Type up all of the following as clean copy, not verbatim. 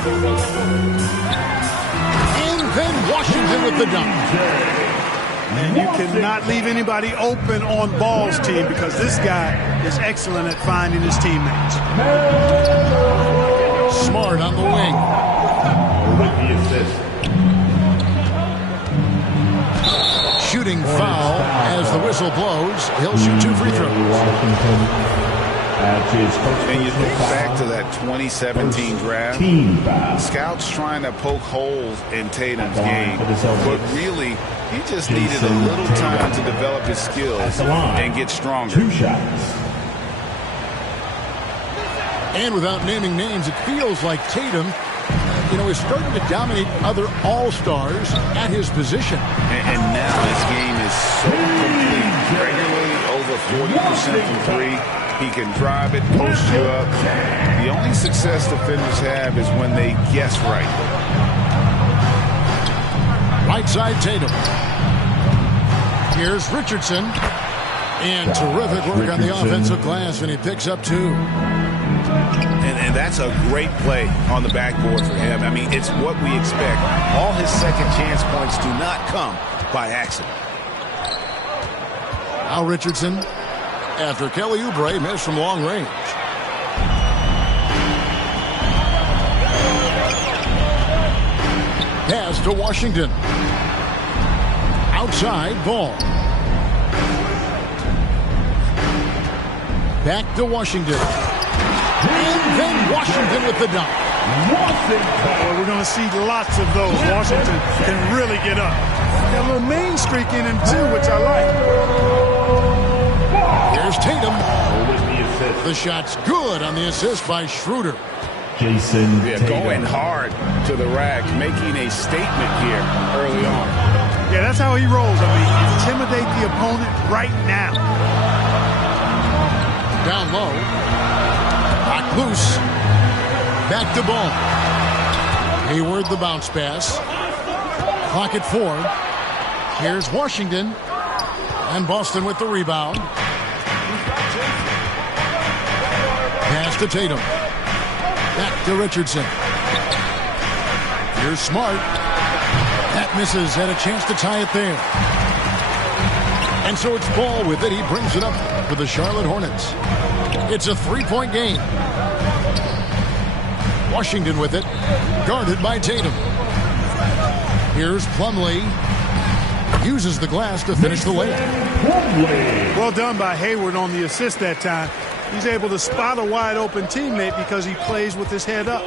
And then Washington with the dunk. And you cannot leave anybody open on balls, team, because this guy is excellent at finding his teammates. Smart on the wing. With the assist. Shooting foul as the whistle blows. He'll shoot 2 free throws. And you think back to that 2017 draft, scouts trying to poke holes in Tatum's game, but really he just needed a little time to develop his skills and get stronger. 2 shots. And without naming names, it feels like Tatum, is starting to dominate other all-stars at his position. And now his game is so complete, regularly over 40% from 3. He can drive it, post you up. The only success defenders have is when they guess right. Right side Tatum. Here's Richardson. And terrific work on the offensive glass, and he picks up 2. And that's a great play on the backboard for him. I mean, it's what we expect. All his second chance points do not come by accident. Now Richardson, after Kelly Oubre missed from long range. Pass to Washington. Outside Ball. Back to Washington. And then Washington with the dunk. Well, we're going to see lots of those. Washington can really get up. Got a little main streak in him, too, which I like. Here's Tatum. The shot's good on the assist by Schroeder. Jason Tatum. Going hard to the rack, making a statement here early on. Yeah, that's how he rolls. I mean, intimidate the opponent right now. Down low. Knocked loose. Back to Ball. Hayward the bounce pass. Clock at 4. Here's Washington. And Boston with the rebound. Pass to Tatum. Back to Richardson. Here's Smart. That misses. Had a chance to tie it there. And so it's Ball with it. He brings it up for the Charlotte Hornets. It's a 3-point game. Washington with it. Guarded by Tatum. Here's Plumlee. Uses the glass to finish the layup. Well done by Hayward on the assist that time. He's able to spot a wide open teammate because he plays with his head up.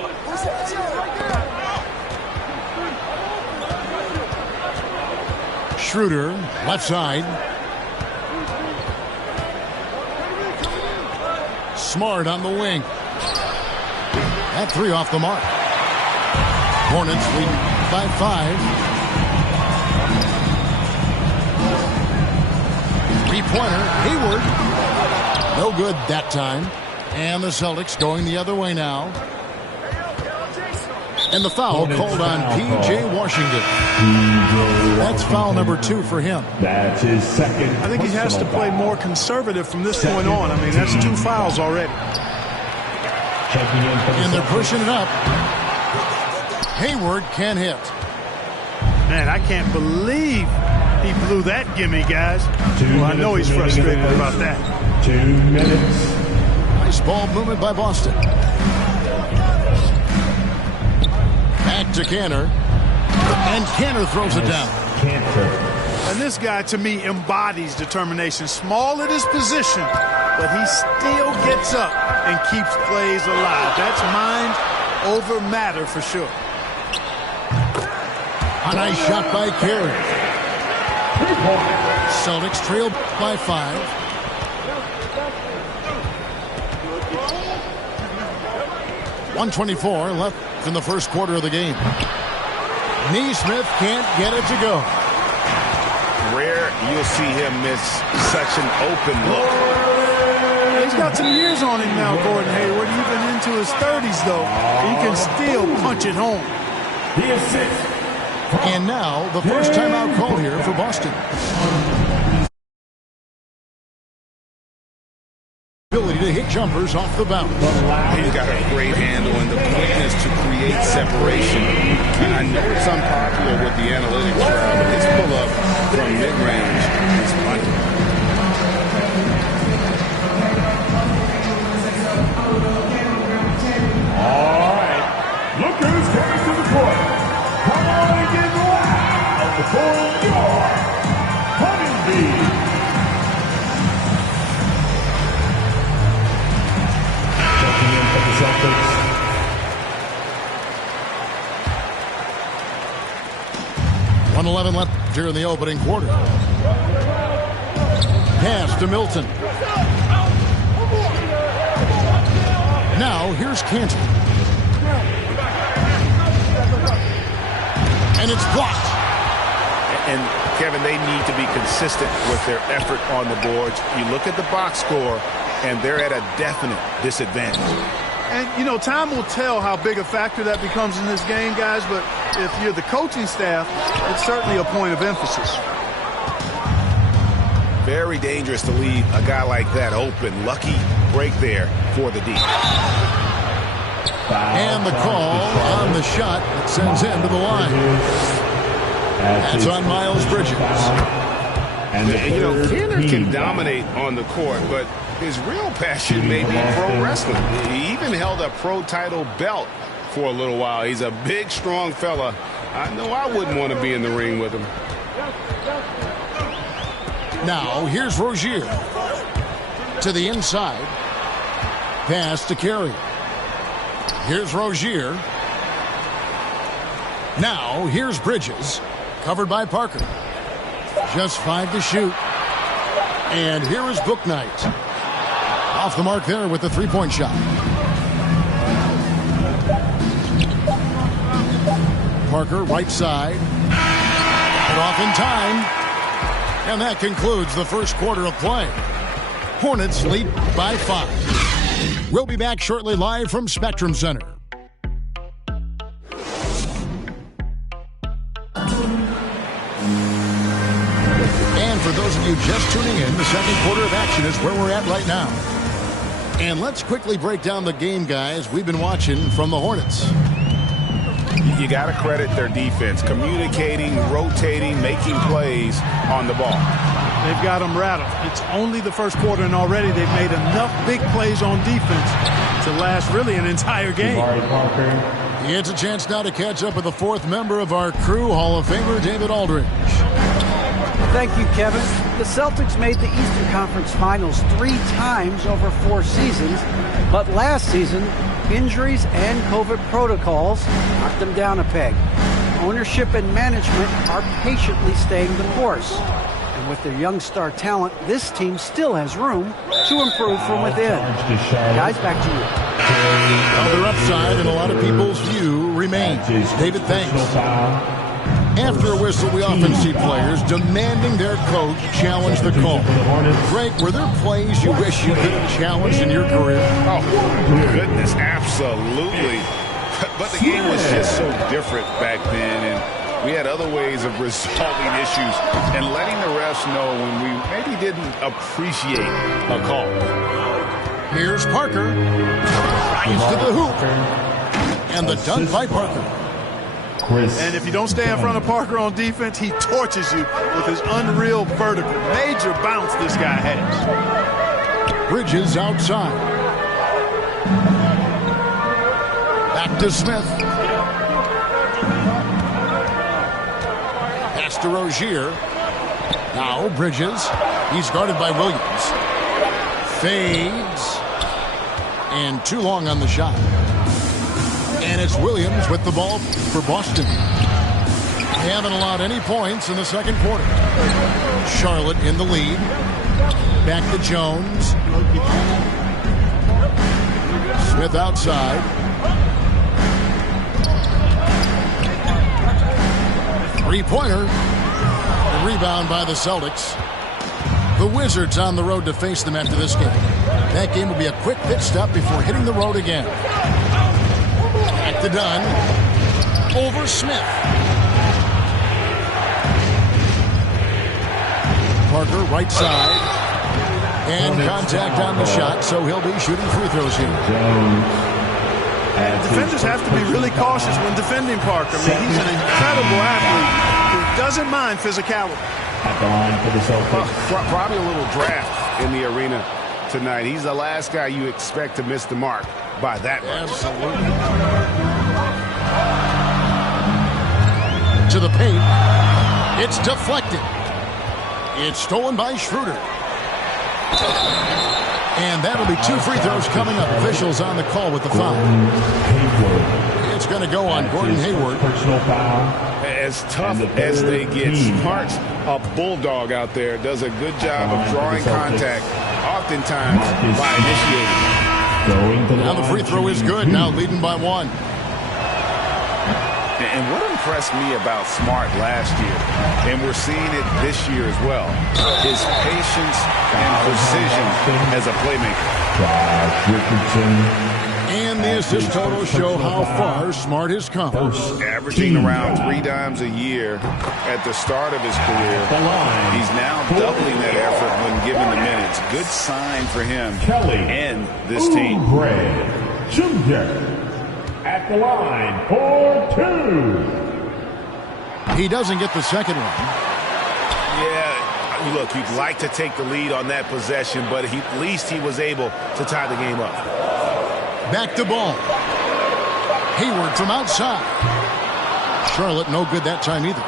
Schroeder, left side. Smart on the wing. That 3 off the mark. Hornets lead by 5. 3-pointer, Hayward. No good that time. And the Celtics going the other way now. And the foul called on P.J. Washington. That's foul number 2 for him. That's his second. I think he has to play more conservative from this point on. I mean, that's 2 fouls already. And they're pushing it up. Hayward can hit. Man, I can't believe he blew that gimme, guys. Well, I know he's frustrated about that. 2 minutes. Nice ball movement by Boston. Back to Kanter. And Kanter throws it down. And this guy, to me, embodies determination. Small at his position, but he still gets up and keeps plays alive. That's mind over matter for sure. A nice shot by Carey. Celtics trail by 5. .124 left in the first quarter of the game. Neesmith can't get it to go. Rare you'll see him miss such an open look. He's got some years on him now, Gordon Hayward. Even into his 30s, though. He can still punch it home. The assist. And now the first timeout call here for Boston. ability to hit jumpers off the bounce. He's got a great handle, and the point is to create separation. And I know it's unpopular with the analytics crowd, but his pull-up from mid-range is money. All right. Look who's coming to the court. Come on and get loud for your Honeybee. Checking in for the Celtics. .111 left here in the opening quarter. Pass to Milton. Now here's Canty. And it's blocked. And Kevin, they need to be consistent with their effort on the boards. You look at the box score, and they're at a definite disadvantage. And, you know, time will tell how big a factor that becomes in this game, guys, but if you're the coaching staff, it's certainly a point of emphasis. Very dangerous to leave a guy like that open. Lucky break there for the D. And the call on the shot that sends him to the line. That's on Miles Bridges. And you know, Kenner can dominate on the court, but his real passion may be pro wrestling. He even held a pro title belt for a little while. He's a big, strong fella. I know I wouldn't want to be in the ring with him. Now, here's Rozier. To the inside. Pass to Carey. Here's Rozier. Now, here's Bridges. Covered by Parker. Just 5 to shoot. And here is Bouknight. Off the mark there with the three-point shot. Parker, right side. Put off in time. And that concludes the first quarter of play. Hornets lead by 5. We'll be back shortly live from Spectrum Center. And for those of you just tuning in, the second quarter of action is where we're at right now. And let's quickly break down the game, guys, we've been watching from the Hornets. You got to credit their defense, communicating, rotating, making plays on the ball. They've got them rattled. It's only the first quarter, and already they've made enough big plays on defense to last really an entire game. He gets a chance now to catch up with the fourth member of our crew, Hall of Famer David Aldridge. Thank you, Kevin. The Celtics made the Eastern Conference Finals 3 times over 4 seasons, but last season, injuries and COVID protocols knocked them down a peg. Ownership and management are patiently staying the course. And with their young star talent, this team still has room to improve from within. Guys, back to you. Other upside in a lot of people's view remains. David, thanks. After a whistle, we often see players demanding their coach challenge the call. Greg, were there plays you wish you could have challenged in your career? Oh, goodness, absolutely. But the game was just so different back then, and we had other ways of resolving issues and letting the refs know when we maybe didn't appreciate a call. Here's Parker. Drives to the hoop. And the dunk by Parker. And if you don't stay in front of Parker on defense, he torches you with his unreal vertical. Major bounce this guy has. Bridges outside. Back to Smith. Pass to Rozier. Now Bridges. He's guarded by Williams. Fades. And too long on the shot. And it's Williams with the ball for Boston. They haven't allowed any points in the second quarter. Charlotte in the lead. Back to Jones. Smith outside. Three-pointer. The rebound by the Celtics. The Wizards on the road to face them after this game. That game will be a quick pit stop before hitting the road again. Back to Dunn. Over Smith. Parker, right side. And contact on the shot, so he'll be shooting free throws here. Defenders have to be really cautious when defending Parker. I mean, he's an incredible athlete who doesn't mind physicality. At the line for the Celtics. Probably a little draft in the arena tonight. He's the last guy you expect to miss the mark by that much. Absolutely. To the paint. It's deflected. It's stolen by Schroeder. And that'll be 2 free throws coming up. Officials on the call with the foul. It's going to go on Gordon Hayward. Personal foul. As tough as they get, Smart's a bulldog out there. Does a good job of drawing contact, oftentimes by initiating. Now the free throw is good. Now leading by 1. And what impressed me about Smart last year, and we're seeing it this year as well, is patience and precision as a playmaker. And the assist totals show how far Smart has come. Averaging around 3 dimes a year at the start of his career. He's now doubling that effort when given the minutes. Good sign for him and this team. At the line for 2. He doesn't get the second one. Yeah, look, you'd like to take the lead on that possession, but at least he was able to tie the game up. Back to ball. Hayward from outside. Charlotte no good that time either.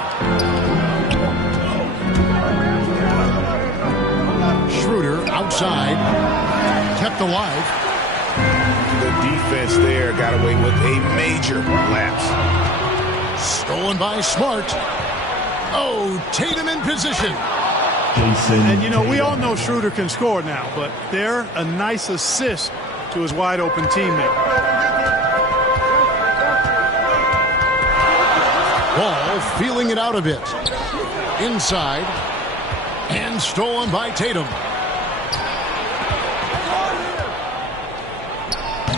Schroeder outside. Kept alive. The defense there got away with a major lapse. Stolen by Smart. Oh, Tatum in position. And, you know, we all know Schroeder can score now, but they're a nice assist to his wide-open teammate. Ball feeling it out a bit. Inside. And stolen by Tatum.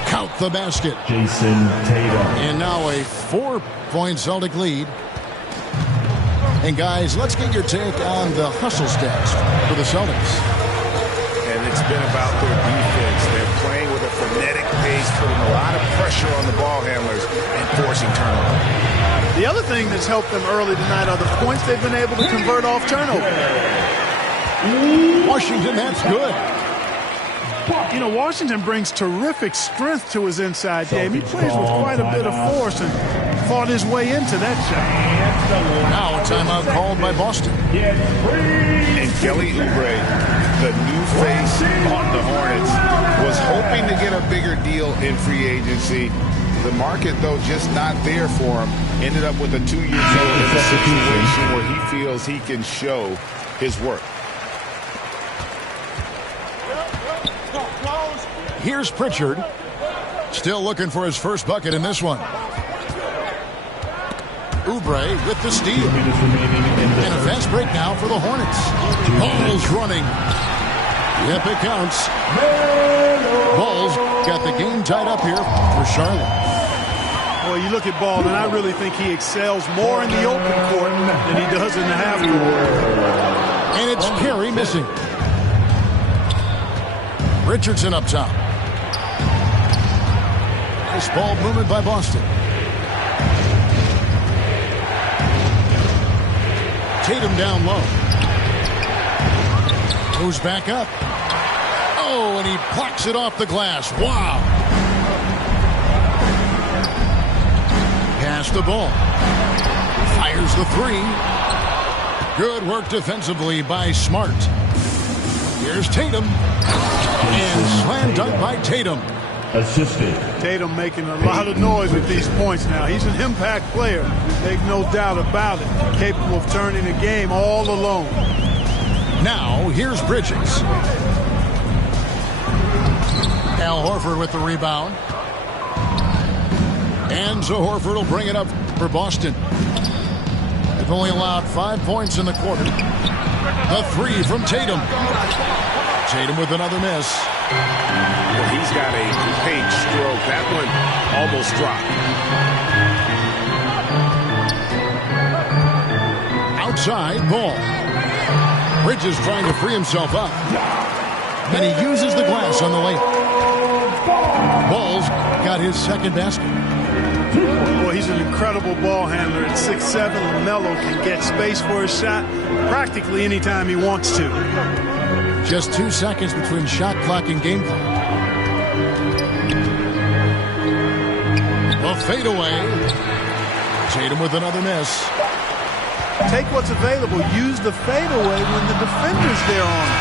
Count the basket. Jason Tatum. And now a 4-point Celtic lead. And guys, let's get your take on the hustle stats for the Celtics. And it's been about their defense. They're playing with a frenetic pace, putting a lot of pressure on the ball handlers and forcing turnovers. The other thing that's helped them early tonight are the points they've been able to convert off turnover. Washington, that's good. You know, Washington brings terrific strength to his inside game. He plays with quite a bit of force and fought his way into that shot. Now a timeout called by Boston. And Kelly Oubre, the new face on the Hornets, was hoping to get a bigger deal in free agency. The market, though, just not there for him. Ended up with a 2-year deal in a situation where he feels he can show his work. Here's Pritchard. Still looking for his first bucket in this one. Oubre with the steal. And a fast break now for the Hornets. Ball's running. Yep, it counts. Ball's got the game tied up here for Charlotte. Well, you look at Ball, and I really think he excels more in the open court than he does in the half court. And it's Carey missing. Richardson up top. Nice ball movement by Boston. Tatum down low. Goes back up. Oh, and he plucks it off the glass. Wow. Pass the ball. Fires the 3. Good work defensively by Smart. Here's Tatum. And slam dunk by Tatum. Assisted. Tatum making a lot of noise with these points now. He's an impact player. Make no doubt about it. Capable of turning a game all alone. Now, here's Bridges. Al Horford with the rebound. And so Horford will bring it up for Boston. They've only allowed 5 points in the quarter. The 3 from Tatum. Tatum with another miss. Well, he's got a page stroke. That one almost dropped. Outside ball. Bridges trying to free himself up. and he uses the glass on the layup. Ball's got his second basket. Boy, he's an incredible ball handler at 6'7". LaMelo can get space for his shot practically anytime he wants to. Just 2 seconds between shot clock and game clock. A fadeaway. Tatum with another miss. Take what's available. Use the fadeaway when the defender's there on it.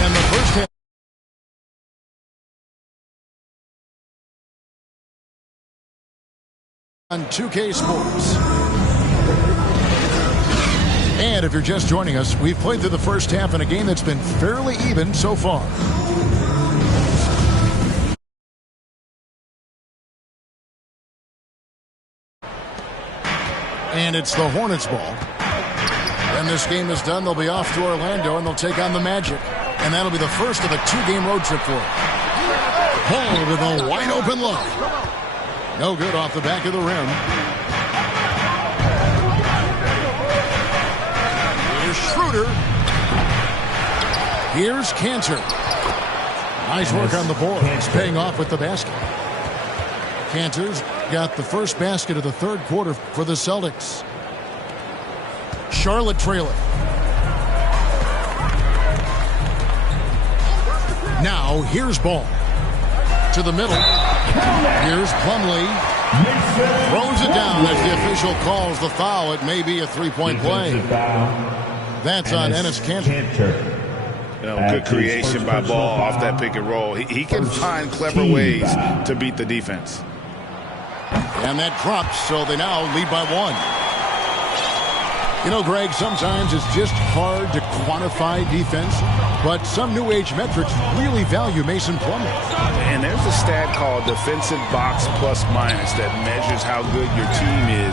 And the first half. On 2K Sports. And if you're just joining us, we've played through the first half in a game that's been fairly even so far. And it's the Hornets ball. When this game is done, they'll be off to Orlando and they'll take on the Magic. And that'll be the first of a 2-game road trip for them. Hall with a wide open look. No good off the back of the rim. Here's Schroeder. Here's Cantor. Nice work on the board. He's paying off with the basket. Cantor's got the first basket of the third quarter for the Celtics. Charlotte trailing. Now here's Ball. To the middle. Here's Plumlee. Throws it down as the official calls the foul. It may be a three-point play. That's on Enes Kanter. Good creation by Ball off that pick and roll. He can find clever ways to beat the defense. And that drops, so they now lead by 1. You know, Greg, sometimes it's just hard to quantify defense, but some new age metrics really value Mason Plumlee. And there's a stat called defensive box plus minus that measures how good your team is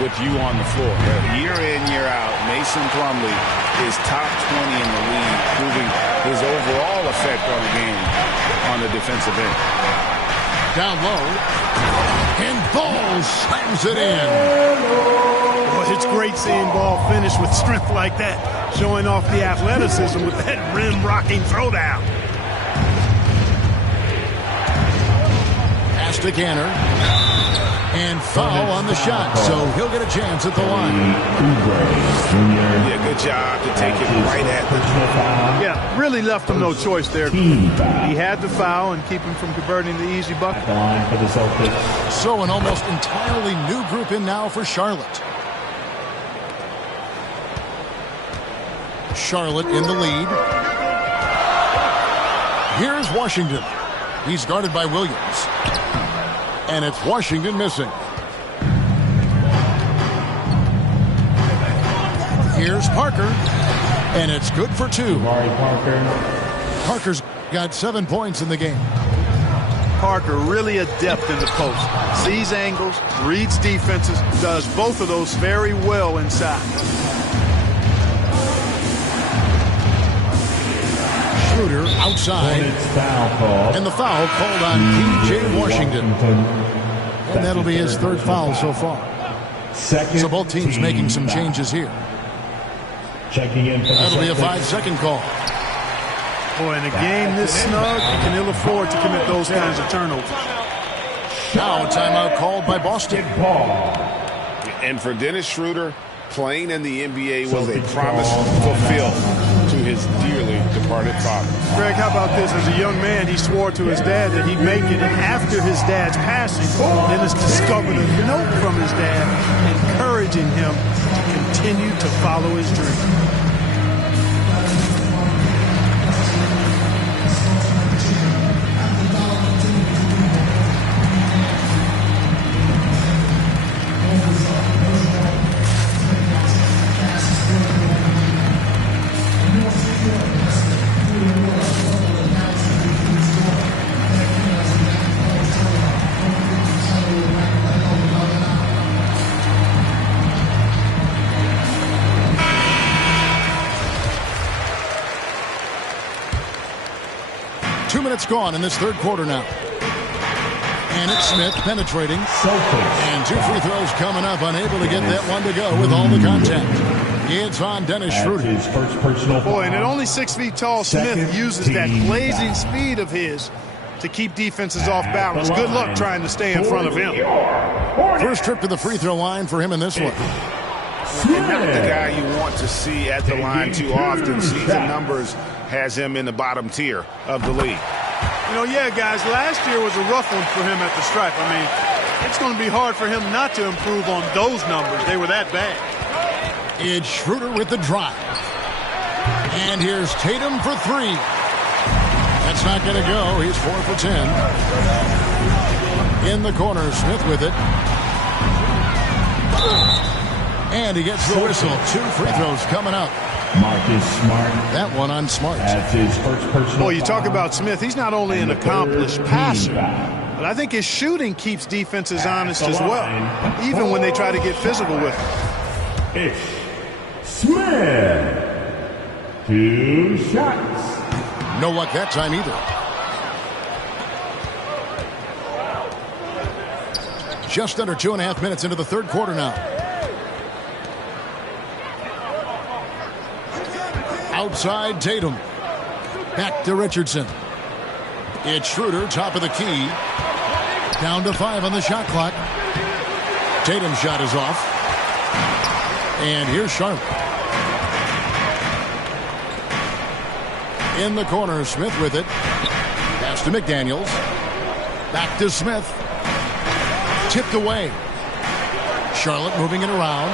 with you on the floor. Year in, year out, Mason Plumlee is top 20 in the league, proving his overall effect on the game on the defensive end. Down low, and Ball slams it in. Well, it's great seeing Ball finish with strength like that, showing off the athleticism with that rim-rocking throwdown. Pass to Kanter. And foul on the shot, so he'll get a chance at the line. Yeah, good job to take it right at the top. Yeah, really left him no choice there. He had to foul and keep him from converting the easy bucket. So an almost entirely new group in now for Charlotte. Charlotte in the lead. Here's Washington. He's guarded by Williams. And it's Washington missing. Here's Parker. And it's good for 2. Parker's got 7 points in the game. Parker really adept in the post. Sees angles, reads defenses, does both of those very well inside. Schroeder outside. And the foul called on P.J. Washington. And that'll be his third foul so far. So both teams making some changes here. That'll be a 5-second call. Boy, in a game this snug, you can ill afford to commit those kinds of turnovers. Now a timeout called by Boston. And for Dennis Schroeder, playing in the NBA was a promise fulfilled to his dearly departed father. Greg, how about this? As a young man, he swore to his dad that he'd make it. And after his dad's passing, Dennis discovered a note from his dad encouraging him to continue to follow his dream. Gone in this third quarter now. And it's Smith penetrating. And 2 free throws coming up, unable to get that one to go with all the contact. It's on Dennis Schroeder. His first personal foul. Boy, and at only 6 feet tall, Smith uses that blazing speed of his to keep defenses off balance. Good luck trying to stay in front of him. First trip to the free throw line for him in this one. And not the guy you want to see at the line too often. Season numbers has him in the bottom tier of the league. You know, yeah, guys, last year was a rough one for him at the stripe. I mean, it's going to be hard for him not to improve on those numbers. They were that bad. It's Schroeder with the drive. And here's Tatum for three. That's not going to go. He's 4 for 10. In the corner, Smith with it. And he gets the whistle. 2 free throws coming up. Marcus Smart. That one on Smart. That's his first personal. Boy, you talk about Smith. He's not only an accomplished passer, but I think his shooting keeps defenses honest as well, even when they try to get physical with him. Ish Smith. 2 shots. No luck that time either. Just under 2.5 minutes into the third quarter now. Outside Tatum. Back to Richardson. It's Schroeder, top of the key. Down to 5 on the shot clock. Tatum's shot is off. And here's Charlotte. In the corner, Smith with it. Pass to McDaniels. Back to Smith. Tipped away. Charlotte moving it around.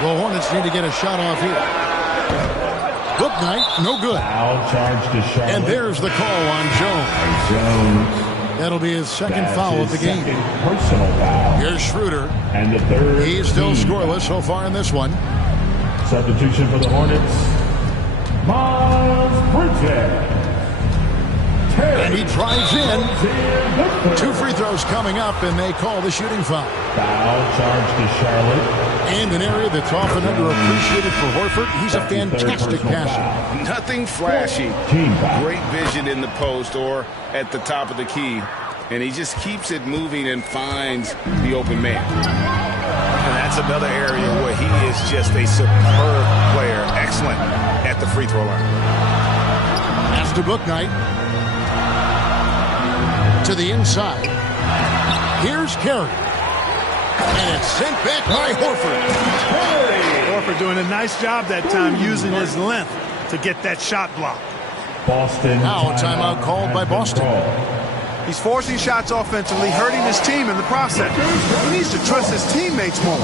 The Hornets need to get a shot off here. Bouknight, no good. Foul charge to Charlotte. And there's the call on Jones. That'll be his second foul of the game. Personal foul. Here's Schroeder. And the third. He's still scoreless so far in this one. Substitution for the Hornets. Miles Bridges. And he drives in. 2 free throws coming up, and they call the shooting foul. Foul charge to Charlotte. And an area that's often underappreciated for Horford. He's a fantastic passer. Nothing flashy. Team foul. Great vision in the post or at the top of the key. And he just keeps it moving and finds the open man. And that's another area where he is just a superb player. Excellent at the free throw line. Pass to Bouknight. To the inside. Here's Carey. And it's sent back by Horford. Horford doing a nice job that time using his length to get that shot blocked. Boston. Now a timeout called by Boston. He's forcing shots offensively, hurting his team in the process. He needs to trust his teammates more.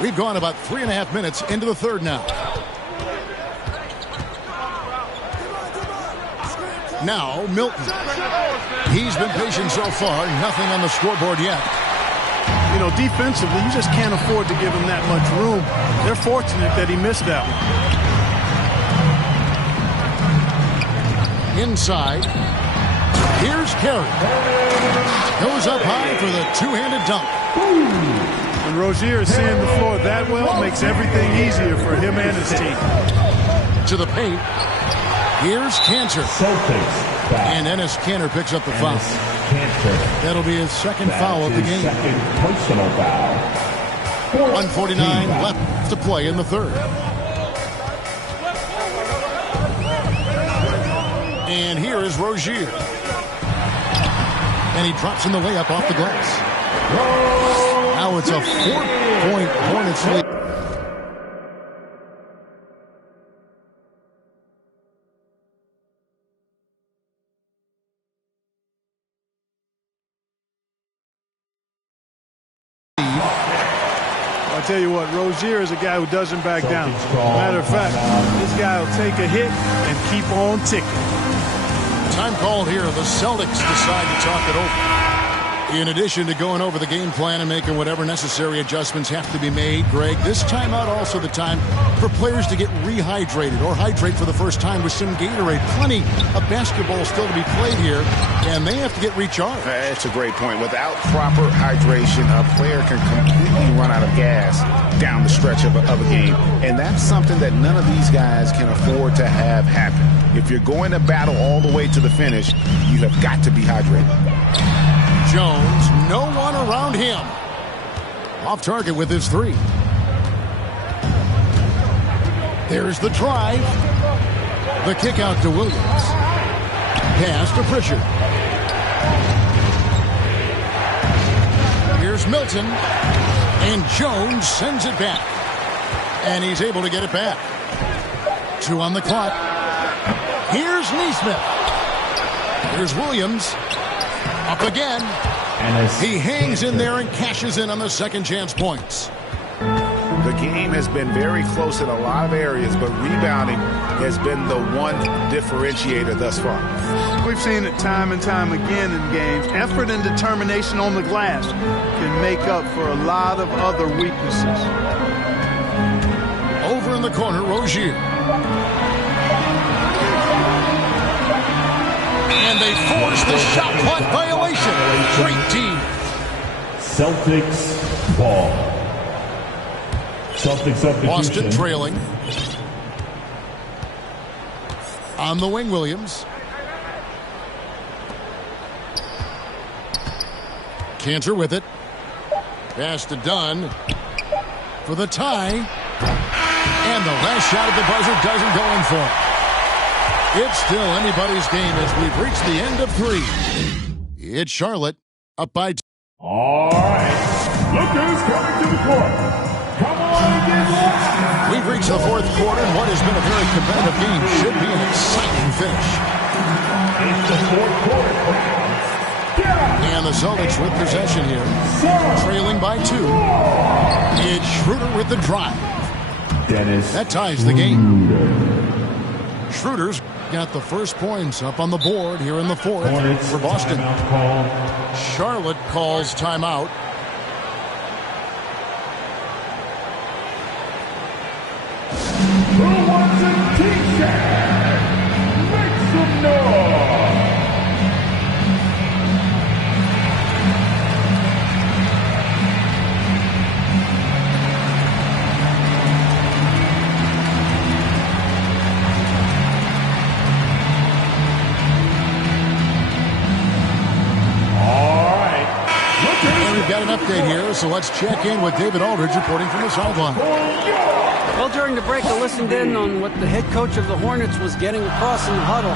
We've gone about 3.5 minutes into the third now. Now, Milton. He's been patient so far. Nothing on the scoreboard yet. You know, defensively, you just can't afford to give him that much room. They're fortunate that he missed that one. Inside. Here's Carey. Goes up high for the two-handed dunk. And Rozier is seeing the floor that well, makes everything easier for him and his team. To the paint. Here's Cantor. And Enes Kanter picks up the foul. That'll be his second foul of the game. Personal foul. 1:49 left to play in the third. And here is Rozier. And he drops in the layup off the glass. Now it's a 4-point Hornets lead. I'll tell you what, Rozier is a guy who doesn't back down. Matter of fact, this guy will take a hit and keep on ticking. Time called here. The Celtics decide to talk it over. In addition to going over the game plan and making whatever necessary adjustments have to be made, Greg, this timeout also the time for players to get rehydrated or hydrate for the first time with some Gatorade. Plenty of basketball still to be played here, and they have to get recharged. That's a great point. Without proper hydration, a player can completely run out of gas down the stretch of a game, and that's something that none of these guys can afford to have happen. If you're going to battle all the way to the finish, you have got to be hydrated. Jones, no one around him. Off target with his three. There's the drive. The kick out to Williams. Pass to Pritchard. Here's Milton. And Jones sends it back. And he's able to get it back. 2 on the clock. Here's Nesmith. Here's Williams. Up again. He hangs in there and cashes in on the second chance points. The game has been very close in a lot of areas, but rebounding has been the one differentiator thus far. We've seen it time and time again in games. Effort and determination on the glass can make up for a lot of other weaknesses. Over in the corner, Rozier. And they force the shot clock violation. Great team. Celtics ball. Celtics substitution. Boston trailing. On the wing, Williams. Cantor with it. Pass to Dunn for the tie. And the last shot at the buzzer doesn't go in for it. It's still anybody's game as we've reached the end of 3. It's Charlotte up by 2. All right. Look who's coming to the court. Come on and get loud. We've reached the 4th quarter, and what has been a very competitive game should be an exciting finish. It's the 4th quarter. And the Celtics with possession here, trailing by 2. It's Schroeder with the drive. Dennis. That ties the game. Schroeder's got the first points up on the board here in the 4th for Boston. Charlotte calls timeout. Who wants a t-shirt? Make some noise. Got an update here, so let's check in with David Aldridge reporting from the sideline. Well, during the break, I listened in on what the head coach of the Hornets was getting across in the huddle.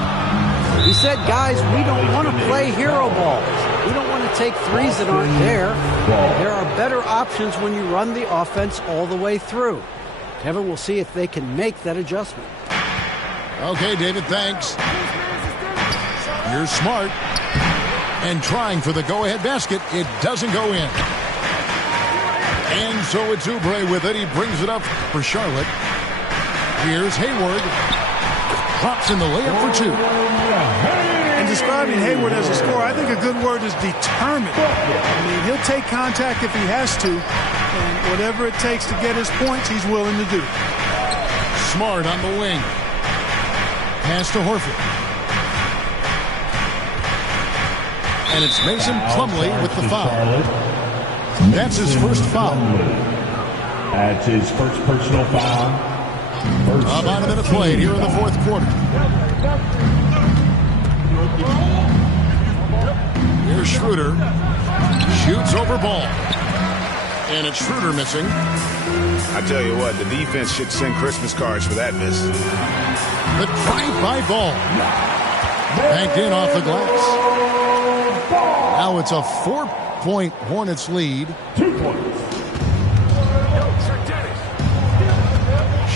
He said, guys, we don't want to play hero balls. We don't want to take threes that aren't there. There are better options when you run the offense all the way through. Kevin, we'll see if they can make that adjustment. Okay, David, thanks. You're smart. And trying for the go-ahead basket. It doesn't go in. And so it's Oubre with it. He brings it up for Charlotte. Here's Hayward. Drops in the layup for 2. And describing Hayward as a scorer, I think a good word is determined. I mean, he'll take contact if he has to. And whatever it takes to get his points, he's willing to do. Smart on the wing. Pass to Horford. And it's Mason Plumlee with the foul. That's his first foul. That's his first personal foul. About a minute played here in the 4th quarter. Here's Schroeder. Shoots over ball. And it's Schroeder missing. I tell you what, the defense should send Christmas cards for that miss. The drive-by ball. Banked in off the glass. Now it's a 4-point Hornets lead. 2 points.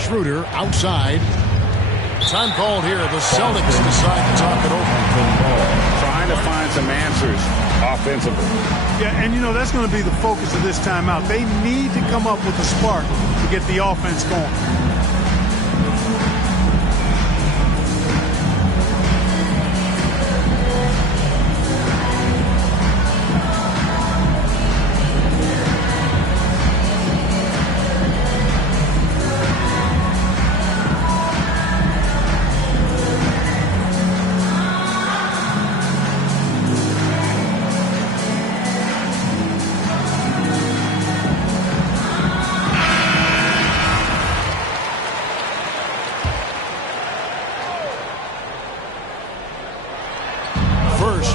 Schroeder outside. Time called here. The Celtics decide to talk it over. Trying to find some answers offensively. Yeah, and you know, that's going to be the focus of this timeout. They need to come up with a spark to get the offense going.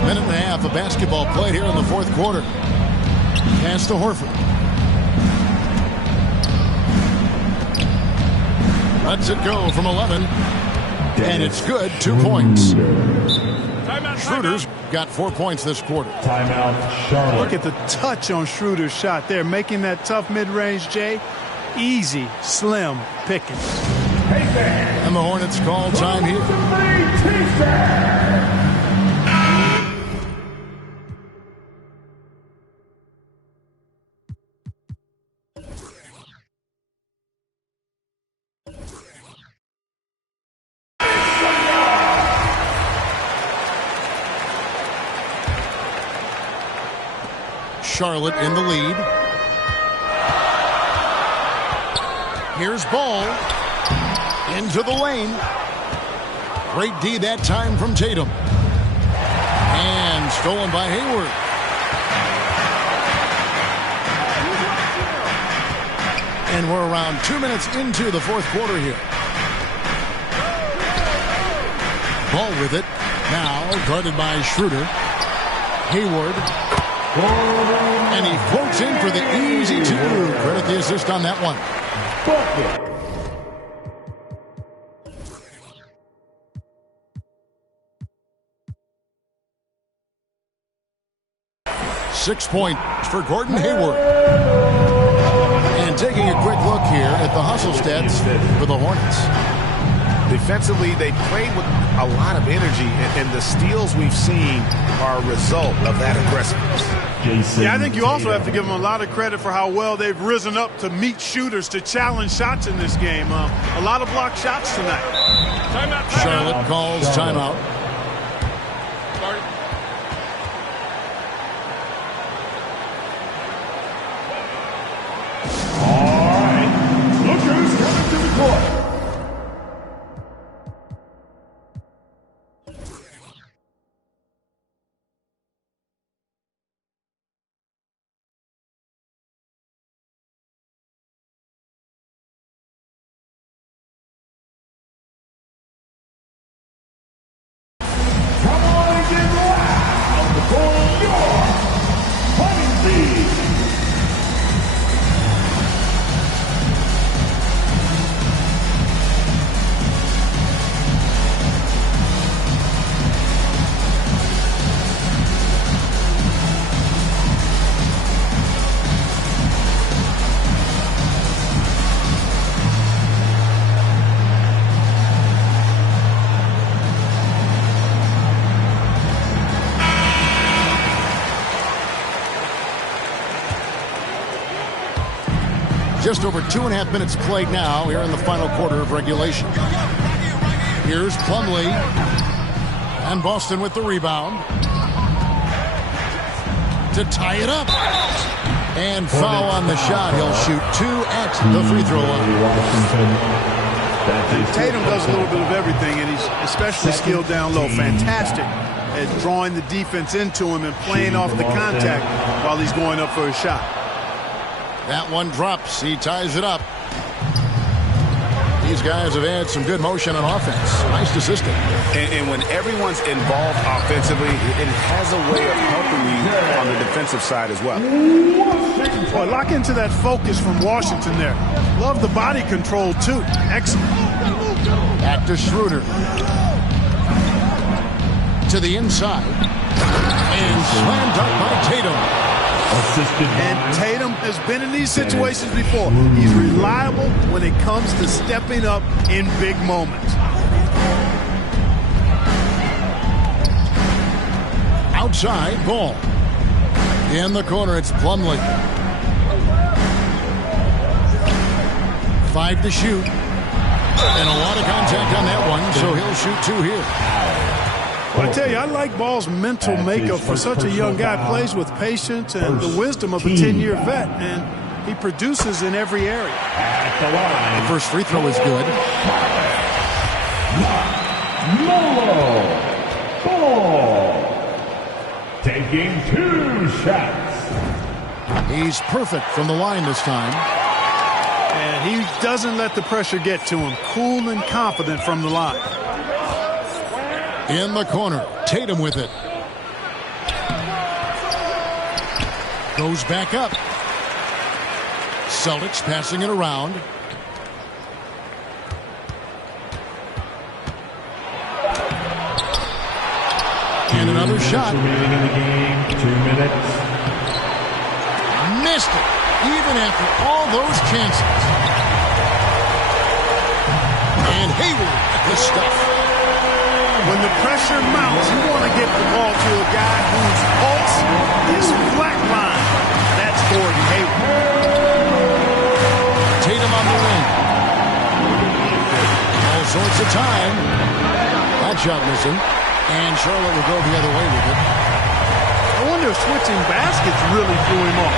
minute and a half of basketball played here in the fourth quarter. Pass to Horford. Lets it go from 11. And it's good. 2 points. Schroeder's got 4 points this quarter. Timeout, Charlotte. Look at the touch on Schroeder's shot there, making that tough mid-range, Jay. Easy, slim pickings. And the Hornets call time here. Charlotte in the lead. Here's Ball into the lane. Great D that time from Tatum. And stolen by Hayward. And we're around 2 minutes into the fourth quarter here. Ball with it. Now guarded by Schroeder. Hayward. And he floats in for the easy two. Credit the assist on that one. 6 points for Gordon Hayward. And taking a quick look here at the hustle stats for the Hornets. Defensively, they played with a lot of energy, and the steals we've seen are a result of that aggressiveness. Yeah, I think you also have to give them a lot of credit for how well they've risen up to meet shooters, to challenge shots in this game. A lot of blocked shots tonight. Timeout. Charlotte calls timeout. All right, look who's coming to the court. Just over 2.5 minutes played now here in the final quarter of regulation. Here's Plumlee. And Boston with the rebound. To tie it up. And foul on the shot. He'll shoot 2 at the free throw line. Tatum does a little bit of everything, and he's especially skilled down low. Fantastic at drawing the defense into him and playing off the contact while he's going up for a shot. That one drops. He ties it up. These guys have had some good motion on offense. Nice assisting. And when everyone's involved offensively, it has a way of helping you on the defensive side as well. Boy, lock into that focus from Washington there. Love the body control, too. Excellent. Back to Schroeder. To the inside. And slam dunk by Tatum. And Tatum has been in these situations before. He's reliable when it comes to stepping up in big moments. Outside, Ball. In the corner, it's Plumlee. 5 to shoot. And a lot of contact on that one, so he'll shoot 2 here. Well, I tell you, I like Ball's mental makeup for such a young guy. Plays with patience and the wisdom of a 10-year vet, and he produces in every area. The first free throw is good. Ball taking 2 shots. He's perfect from the line this time. And he doesn't let the pressure get to him. Cool and confident from the line. In the corner, Tatum with it. Goes back up. Celtics passing it around. And another shot. Remaining in the game, 2 minutes. Missed it, even after all those chances. And Hayward at the stuff. When the pressure mounts, you want to get the ball to a guy whose pulse is flatline. That's Gordon Hayward. Tatum on the wing. All sorts of time. That shot missing. And Charlotte will go the other way with it. I wonder if switching baskets really threw him off.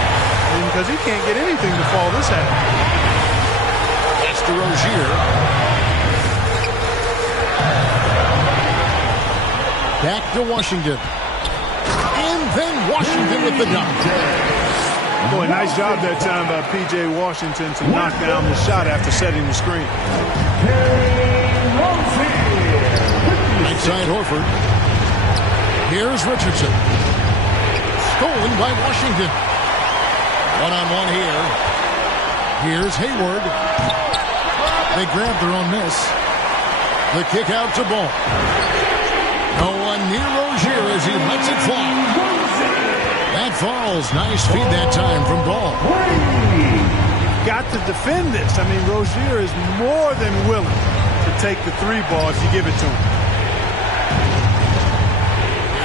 Because he can't get anything to fall this high. That's to Rozier. Back to Washington. And then Washington with the dunk. Boy, nice job that time by P.J. Washington to knock down the shot after setting the screen. Right side Horford. Here's Richardson. Stolen by Washington. One-on-one here. Here's Hayward. They grab their own miss. The kick out to Ball. No one near Rozier as he lets it fly. That falls. Nice feed that time from Ball. Got to defend this. I mean, Rozier is more than willing to take the 3 ball if you give it to him.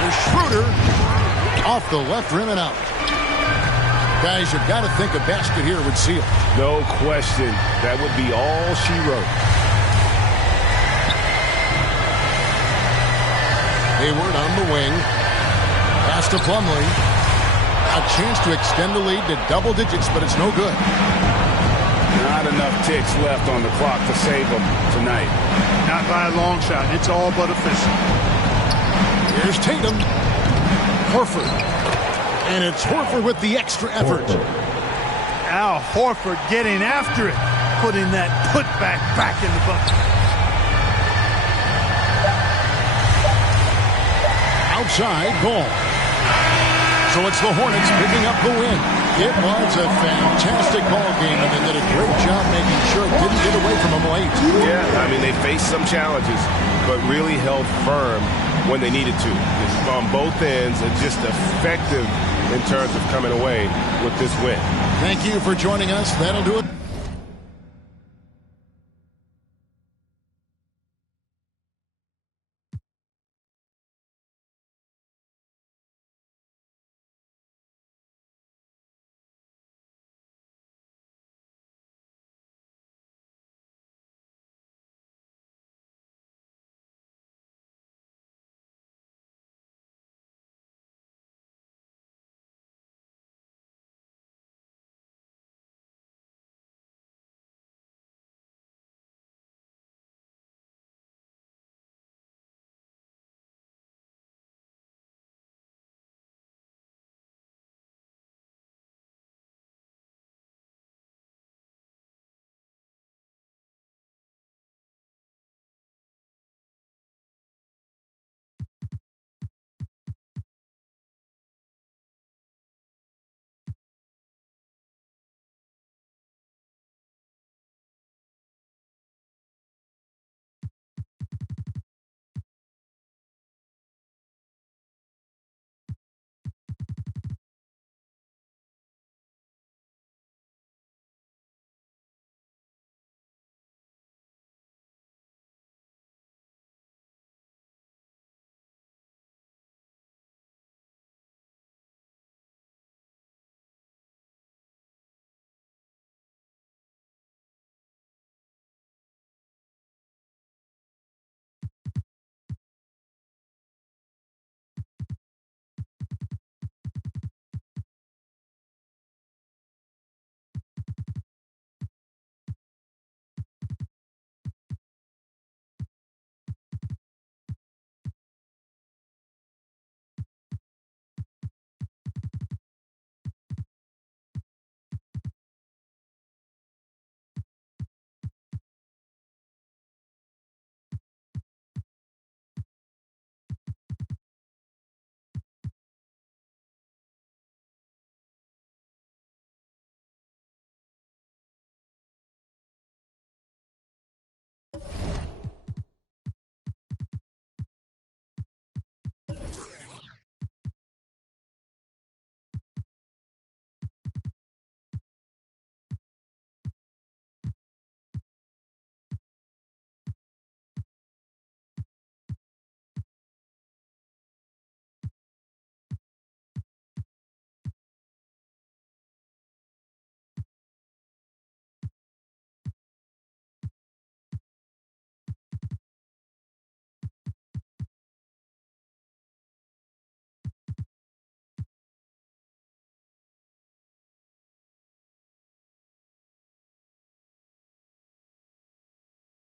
Here's Schroeder. Off the left rim and out. Guys, you've got to think a basket here would seal. No question. That would be all she wrote. Hayward on the wing. Pass to Plumlee. A chance to extend the lead to double digits, but it's no good. Not enough ticks left on the clock to save them tonight. Not by a long shot. It's all but official. Here's Tatum. Horford. And it's Horford with the extra effort. Al Horford getting after it. Putting that putback back in the bucket. Outside, Ball. So it's the Hornets picking up the win. It was a fantastic ball game, and they did a great job making sure it didn't get away from them late. Yeah, I mean, they faced some challenges, but really held firm when they needed to. It's on both ends and just effective in terms of coming away with this win. Thank you for joining us. That'll do it.